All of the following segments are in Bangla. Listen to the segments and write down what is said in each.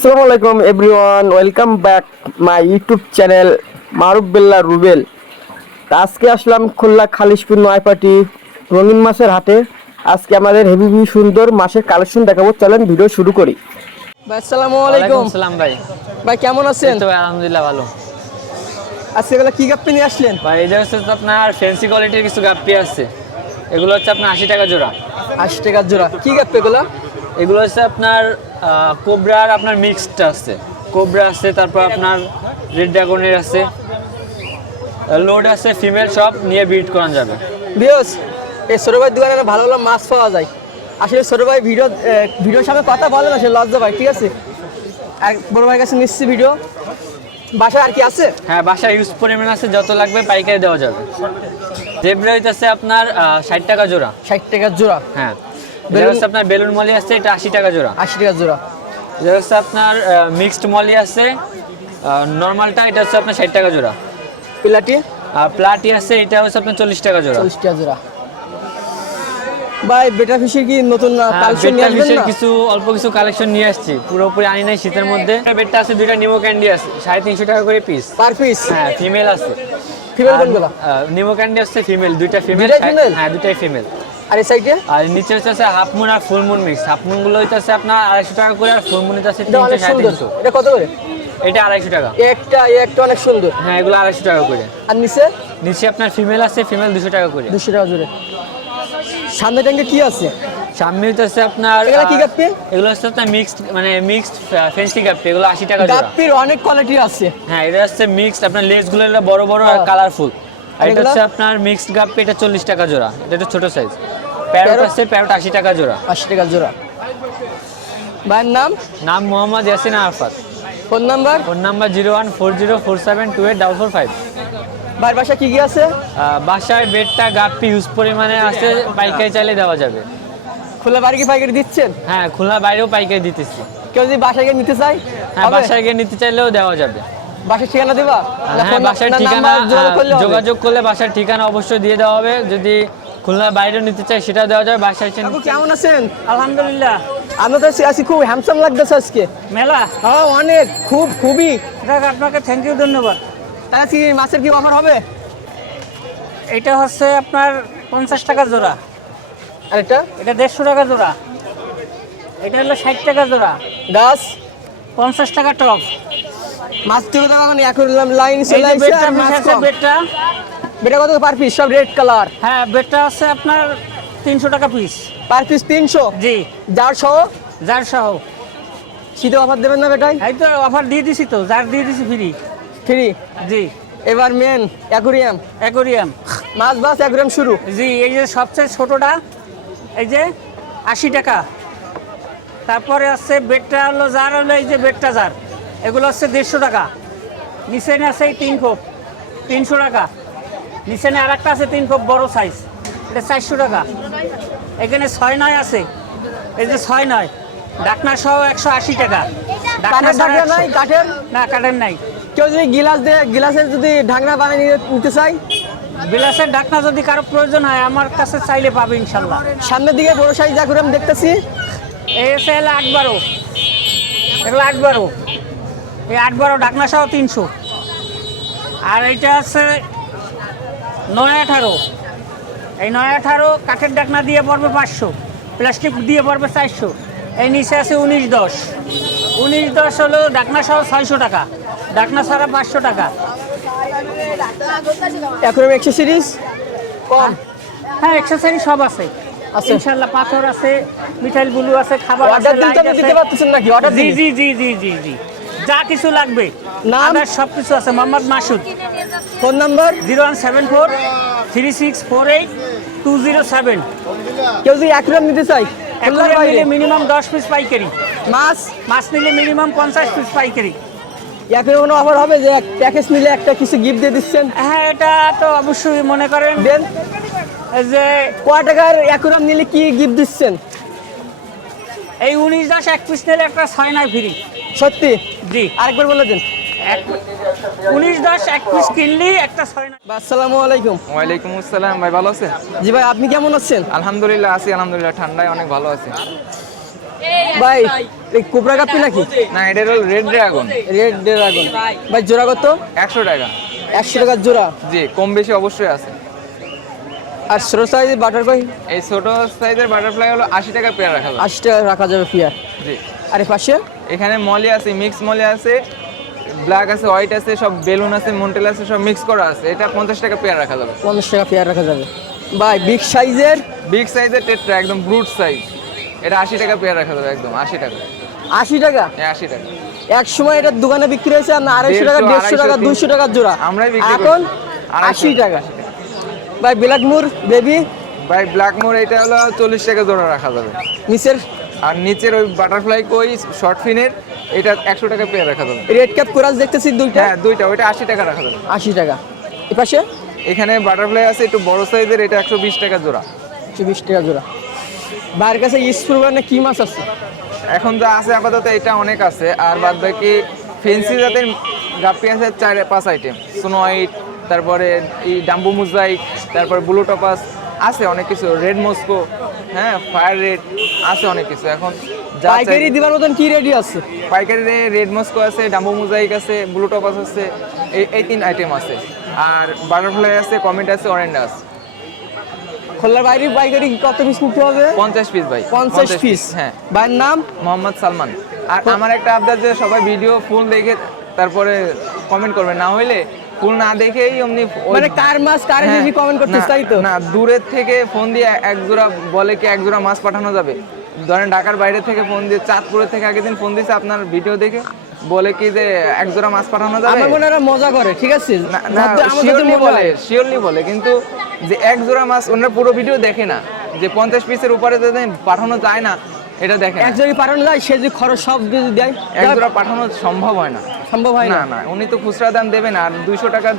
আসসালামু আলাইকুম everyone, welcome back my YouTube channel Maruf Billah Rubel. আজকে আসলাম খুলনা খালিশপুর নয়পাটি রঙিন মাছের হাটে। আজকে আমাদের হেভি সুন্দর মাছের কালেকশন দেখাবো, চলেন ভিডিও শুরু করি। ভাই আসসালামু আলাইকুম। আসসালাম ভাই। ভাই কেমন আছেন? তো আলহামদুলিল্লাহ ভালো। আজকে এগুলো কি গাপ্পি নিয়ে আসলেন? ভাই এই যে হচ্ছে আপনার ফ্যান্সি কোয়ালিটির কিছু গাপ্পি আছে। এগুলো হচ্ছে আপনার 80 টাকা জোড়া। 80 টাকা জোড়া। কি গাপ্পি এগুলো? এগুলো হচ্ছে আপনার কোবরার আপনার মিক্সড আছে, কোবরা আছে, তারপর আপনার রেড ড্রাগনের আছে, লোড আছে, ফিমেল সব নিয়ে ব্রিড করানো যাবে। বিয়স এই ছোট ভাই দোকানে ভালো ভালো মাছ পাওয়া যায়। আসলে ছোট ভাই ভিডিওর সামনে কথা বলে না, সে লজ্জা ভাই। ঠিক আছে, এক বড় ভাইয়ের কাছে নিচ্ছি ভিডিও। বাসায় আর কি আছে? হ্যাঁ, বাসায় ইউজ পরিমাণ আছে, যত লাগবে পাইকারি দেওয়া যাবে। জেব্রা হইতেছে আপনার 60 টাকা জোড়া। 60 টাকা জোড়া। হ্যাঁ, এটা হচ্ছে আপনার বেলুন মলি আছে, এটা 80 টাকা জোড়া। 80 টাকা জোড়া। এটা হচ্ছে আপনার মিক্সড মলি আছে, নর্মালটা এটা হচ্ছে আপনার 60 টাকা জোড়া। পিলাটি প্লাটি আছে, এটা হচ্ছে আপনার 40 টাকা জোড়া। 40 টাকা জোড়া। ভাই বেটা ফিশের কি নতুন কালেকশন নিয়ে আসবেন না? কিছু অল্প কিছু কালেকশন নিয়ে আসছি, পুরোপুরি আনি নাই শীতের মধ্যে। বেডটা আছে দুইটা নিমো ক্যান্ডি আছে, 350 টাকা করে পিস পার পিস। হ্যাঁ, ফিমেল আছে। ফিমেল কোনগুলো? নিমো ক্যান্ডি আছে ফিমেল, দুইটা ফিমেল। হ্যাঁ, দুইটাই ফিমেল। আর এই সাইডে? আর নিচে হচ্ছে হাফ মুন আর full moon mix. Half moon গুলো হইতাছে আপনার 250 টাকা করে, আর ফুল মুন হইতাছে 300 350। এটা কত করে? এটা 250 টাকা। একটা অনেক সুন্দর। হ্যাঁ, এগুলো 250 টাকা করে। আর নিচে? নিচে আপনার ফিমেল আছে, ফিমেল 200 টাকা করে। 200 টাকা জোড়া। সামনে ট্যাঙ্কে কি আছে? সামনে হইতাছে আপনার এগুলা কি গাপ্পি? এগুলো হচ্ছে আপনার মিক্সড ফ্যান্সি গাপ্পি, এগুলো 80 টাকা জোড়া। গাপ্পির অনেক কোয়ালিটি আছে। হ্যাঁ, এটা হচ্ছে মিক্সড, আপনার লেজ গুলো বড় বড় আর কালারফুল। আর এটা হচ্ছে আপনার মিক্সড গাপ্পি, এটা 40 টাকা জোড়া। এটা একটু ছোট সাইজ। প্যারট আছে, প্যারট 80 টাকা জোড়া। 80 টাকা জোড়া। ভাইয়ের নাম Mohammad Yasin Arafat. Phone number? Phone number 0140472855। ভাইয়ের বাসা কি কি আছে? বাসায় বেডটা গাপ্পি ইউজ পরিমাণে আছে, পাইকারি চাইলে দেওয়া যাবে। খুলনা বাড়ি কি পাইকারি দিচ্ছেন? হ্যাঁ, খুলনা বাইরেও পাইকারি দিতেছি। কেউ যদি বাসায় গিয়ে নিতে চায়? হ্যাঁ, বাসায় গিয়ে নিতে চাইলেও দেওয়া যাবে। বাসার ঠিকানা দিবা? হ্যাঁ, বাসার ঠিকানা যোগাযোগ করলে বাসার ঠিকানা অবশ্যই দিয়ে দেওয়া হবে। যদি খুলনার বাইরেও নিতে চাই সেটা দেওয়া যাবে। বাসায় কেমন আছেন? আলহামদুলিল্লাহ। আমরা তো আছি, খুব হ্যান্ডসাম লাগতেছে আজকে। মেলা? হ্যাঁ, অনেক, খুবই। যাক, আপনাকে থ্যাংক ইউ, ধন্যবাদ। তাহলে কি মাছের কি অফার হবে? এটা হচ্ছে আপনার 50 টাকা জোড়া। আর এটা? এটা 150 টাকা জোড়া। এটা হলো 60 টাকা জোড়া। গাছ 50 টাকা টপ। মাছ থেকে তো এখন লাইন চলে আসছে। আর মাছ কম। বেডটা কত পার পিস? সব রেড কালার। হ্যাঁ, বেডটা আছে আপনার 300 টাকা পিস। Per piece 300? জি। যার সহ? যার সহ। শীতে অফার দেবেন না বেটাই? এই তো অফার দিয়ে দিছি, তো যার দিয়ে দিছি ফ্রি। ফ্রি? জি। এবার মেন অ্যাকোরিয়াম। অ্যাকোরিয়াম মাছ বাস অ্যাকোরিয়াম শুরু। জি। এই যে সবচেয়ে ছোটটা, এই যে 80 টাকা। তারপরে আছে বেডটা হলো জার, হলো এই যে বেডটা জার, এগুলো হচ্ছে 150 টাকা। নিচে আছে এই 3 খোপ, 300 টাকা। নিচে আর একটা আছে 3 খোপ বড় সাইজ, এটা 400 টাকা। এখানে 6-9 আছে, এই যে 6-9 ডাকনা সহ 180 টাকা। কাঠের নাই? কাঠের না, কাঠের নাই। কেউ যদি গিলাসের যদি ঢাকনা বানিয়ে নিতে চাই? গ্লাসের ঢাকনা যদি কারো প্রয়োজন হয় আমার কাছে চাইলে পাবে ইনশাল্লাহ। সামনের দিকে বড় সাইজ অ্যাকোরিয়াম দেখতেছি। এই এসে হলো 8-12, এগুলো 8-12। এই 8-12 ঢাকনা সহ 300। আর এইটা আছে 9-18। এই 9-18 কাঠের ঢাকনা দিয়ে পড়বে 500, প্লাস্টিক দিয়ে পড়বে 400। এই নিচে আছে 19-10। 19-10 হলো ঢাকনা সহ 600 টাকা, ঢাকনা ছাড়া 500 টাকা। অ্যাকোরিয়াম অ্যাক্সেসরিজ কম? হ্যাঁ, অ্যাক্সেসরি সব আছে ইনশাআল্লাহ। পাথর আছে, মিঠাইল ব্লু আছে, খাবার আছে, অর্ডার লাইট আছে। দিতে পারতেছেন নাকি? অর্ডার জি দিন। জি জি জি জি জি, যা কিছু লাগবে আমাদের সব কিছু আছে। মোহাম্মদ মাসুদ। Phone number? 01743648-207। কেউ যদি অ্যাকোরিয়াম নিতে চাই? অ্যাকোরিয়াম নিলে মিনিমাম 10 পিস পাইকারি। মাছ নিলে মিনিমাম 50 পিস পাইকারি। অ্যাকোরিয়াম কোনো অফার হবে যে প্যাকেজ নিলে একটা কিছু গিফট দিয়ে দিচ্ছেন? হ্যাঁ, এটা তো অবশ্যই মনে করেন দেন। যে কয় টাকার অ্যাকোরিয়াম নিলে কি গিফট দিচ্ছেন? এই 19-10 এক পিস নিলে একটা 6-9 ফ্রি। সত্যি? জি। আরেকবার বলে দেন। 19-10 এক পিস কিনলি একটা 6-9। আসসালামু আলাইকুম। ওয়ালাইকুম আসসালাম। ভাই ভালো আছেন? জি ভাই, আপনি কেমন আছেন? আলহামদুলিল্লাহ আছি, আলহামদুলিল্লাহ ঠান্ডায় অনেক ভালো আছি। ভাই এই কোবরা কাপি নাকি? না, এটা হলো রেড ড্রাগন। রেড ড্রাগন ভাই জোড়া কত? 100 টাকা। 100 টাকা জোড়া। জি, কম বেশি অবশ্যই আছে। আর ছোট সাইজের বাটার কই? এই ছোট সাইজের বাটারফ্লাই হলো 80 টাকা পেয়ার রাখা যাবে। 80 টাকা রাখা যাবে পেয়ার। জি। আর এই পাশে এখানে মলি আছে, মিক্স মলি আছে, ব্ল্যাক আছে, হোয়াইট আছে, সব বেলুন আছে, মন্টেল আছে, সব মিক্স করা আছে। এটা 50 টাকা পেয়ার রাখা যাবে। 50 টাকা পেয়ার রাখা যাবে। ভাই বিগ সাইজের বিগ সাইজের টেট্রা একদম ব্রুট সাইজ, এটা 80 টাকা পেয়ার রাখা যাবে। একদম 80 টাকা। 80 টাকা। হ্যাঁ, 80 টাকা। এক সময় এটা দোকানে বিক্রি হয়েছে না 250 টাকা, 150 টাকা, 200 টাকা জোড়া। আমরাই বিক্রি করি। এখন 80 টাকা। ভাই ব্ল্যাক মুর বেবি ভাই ব্ল্যাক মোর এটা হলো 40 টাকা জোড়া রাখা যাবে। নিচের আর নিচের ওই বাটারফ্লাই কই শর্ট ফিনের এটা 100 টাকা পেয়ার রাখা যাবে। রেড ক্যাপ কোরাস দেখতেছি দুইটা। হ্যাঁ, দুইটা, ওইটা 80 টাকা রাখা যাবে। 80 টাকা। এই পাশে এখানে বাটারফ্লাই আছে একটু বড় সাইজের, এটা 120 টাকা জোড়া। 120 টাকা জোড়া। ভাইয়ের কাছে স্প্রে মানে কি মাছ আছে? এখন যা আছে আপাতত এটা অনেক আছে, আর বাদ বাকি ফেন্সি জাতের গাপ্পি আছে 4-5 আইটেম। স্নো হোয়াইট, তারপরে এই ডাম্বু মুজাইক, তারপরে ব্লু টপাস আছে অনেক কিছু, রেড মস্কো, হ্যাঁ ফায়ার রেড আছে অনেক কিছু। এখন যা পাইকারি দিবার মতন কি রেডি আছে? পাইকারি রেড মস্কো আছে, ডাম্বু মুজাইক আছে, ব্লু টপাস আছে, এই 3 আইটেম আছে। আর বাটারফ্লাই আছে, কমেট আছে, অরেন্জ আছে। খোলার বাইরে পাইকারি কত পিস নিতে হবে? 50 পিস ভাই। 50 পিস। হ্যাঁ। ভাইয়ের নাম? মোহাম্মদ সালমান। আর আমার একটা আবদার যে সবাই ভিডিও ফুল দেখে তারপরে কমেন্ট করবে, না হইলে ফুল না দেখেই অমনি মানে কার মাছ কার হ্যাঁ, বেশি কমেন্ট করতেছ তাই তো? না, দূরের থেকে ফোন দিয়ে এক জোড়া বলে কি এক জোড়া মাছ পাঠানো যাবে। ধরেন ঢাকার বাইরে থেকে ফোন দিয়ে, চাঁদপুরের থেকে আগের দিন ফোন দিয়েছে আপনার ভিডিও দেখে, বলে কি যে এক জোড়া মাছ পাঠানো যাবে। আমার মনে হয় মজা করে, ঠিক আছে? না, আমাদের তো শিওরলি বলে, কিন্তু যে এক জোড়া মাছ ওনারা পুরো ভিডিও দেখে না, যে 50 পিসের উপরে যদি পাঠানো যায় না এটা দেখে না। এক যদি পাঠানো যায় সে যদি খরচ সব যদি দেয়, এক জোড়া পাঠানো সম্ভব হয় না। সম্ভব হয় না। না, উনি তো খুচরা দাম দেবেন, আর 200 টাকা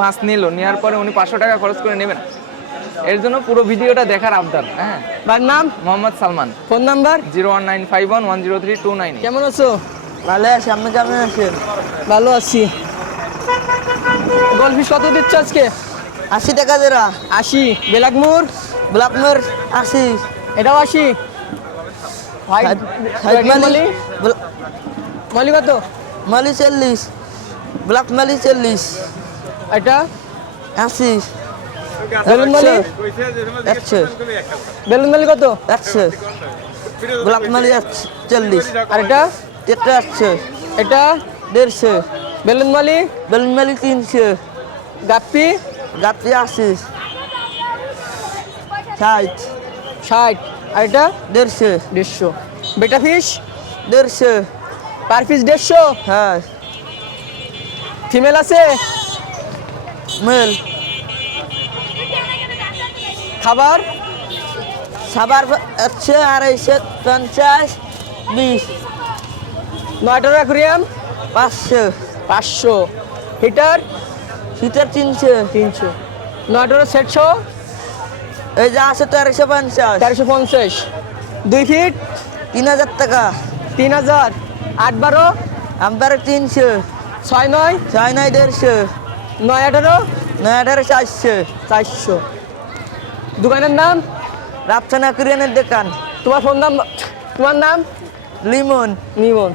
মাছ নিল, নেওয়ার পরে উনি 500 টাকা খরচ করে নেবেন। এর জন্য পুরো ভিডিওটা দেখার আবদার। হ্যাঁ। ভাইয়ের নাম? মোহাম্মদ সালমান। Phone number? 01951103299। কেমন আছো? ভালো আছি, আপনি কেমন আছেন? ভালো আছি। গোলফিশ কত দিচ্ছ আজকে? 80 টাকা জোড়া। 80। বেলাকমুর? ব্ল্যাকমোর 80। এটাও 80। হোয়াইট মালি? মালি কত? মালি 40। ব্ল্যাক মালি 40। এটা 80। বেলুন মালি? 100। বেলুন মালি কত? 100। ব্ল্যাক মালি 40। আর এটা? এটা 100। এটা 150। বেলুন মালি? বেলুন মালি 300। গাপ্পি? গাত্রি 80। 60। 60। আর এটা? 150। 150। বেটা ফিশ? 150। Per piece 150? হ্যাঁ। ফিমেল আছে? মেল। খাবার? সাবার 100, 250, 50, 20। 9টার অ্যাকুরিয়াম? 500। 500। হিটার? হিটার 300। 300। 9টার সেটশো? এই যে আছে 1350। 450। 2 ফিট? 3000 টাকা। 3000। 8-12? আমার 300। 6-9? 6-9 150। 9-18? 9-18 400। 400। দোকানের নাম? রাফসানা কুরিয়ানের দোকান। তোমার ফোন নাম? তোমার নাম? লিমন। নিমন।